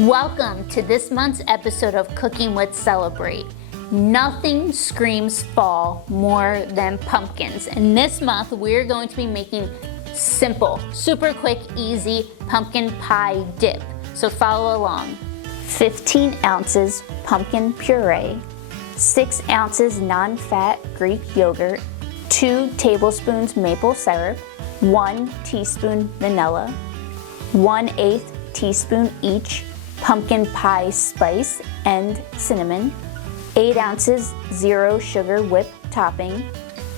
Welcome to this month's episode of Cooking with Celebrate. Nothing screams fall more than pumpkins. And this month we're going to be making simple, super quick, easy pumpkin pie dip. So follow along. 15 ounces pumpkin puree, 6 ounces non-fat Greek yogurt, 2 tablespoons maple syrup, 1 teaspoon vanilla, 1/8 teaspoon each pumpkin pie spice and cinnamon, 8 ounces zero sugar whipped topping,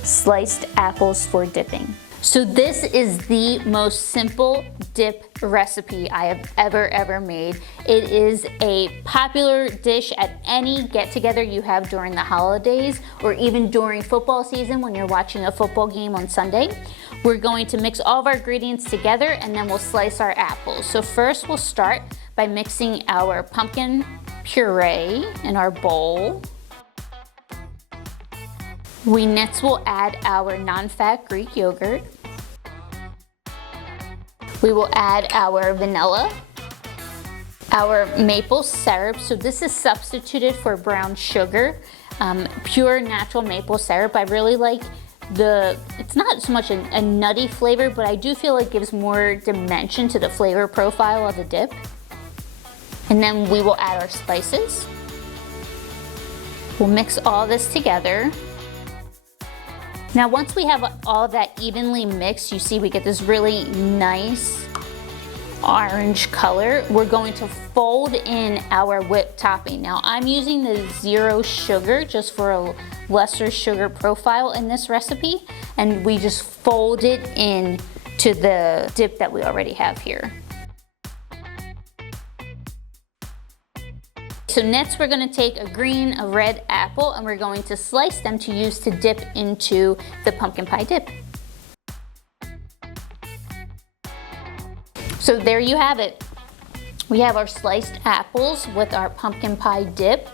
sliced apples for dipping. So this is the most simple dip recipe I have ever made. It is a popular dish at any get-together you have during the holidays or even during football season when you're watching a football game on Sunday. We're going to mix all of our ingredients together and then we'll slice our apples. So first we'll start by mixing our pumpkin puree in our bowl. We next will add our non-fat Greek yogurt. We will add our vanilla, our maple syrup. So this is substituted for brown sugar, pure natural maple syrup. I really like it's not so much a nutty flavor, but I do feel it gives more dimension to the flavor profile of the dip. And then we will add our spices. We'll mix all this together. Now once we have all of that evenly mixed, you see we get this really nice orange color. We're going to fold in our whipped topping. Now I'm using the zero sugar just for a lesser sugar profile in this recipe, and we just fold it in to the dip that we already have here. So next we're going to take a green, a red apple, and we're going to slice them to use to dip into the pumpkin pie dip. So there you have it. We have our sliced apples with our pumpkin pie dip.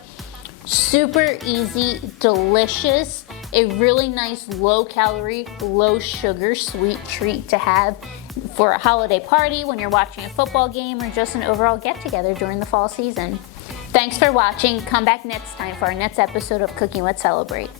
Super easy, delicious, a really nice low calorie, low sugar sweet treat to have for a holiday party, when you're watching a football game, or just an overall get together during the fall season. Thanks for watching. Come back next time for our next episode of Cooking with Celebrate.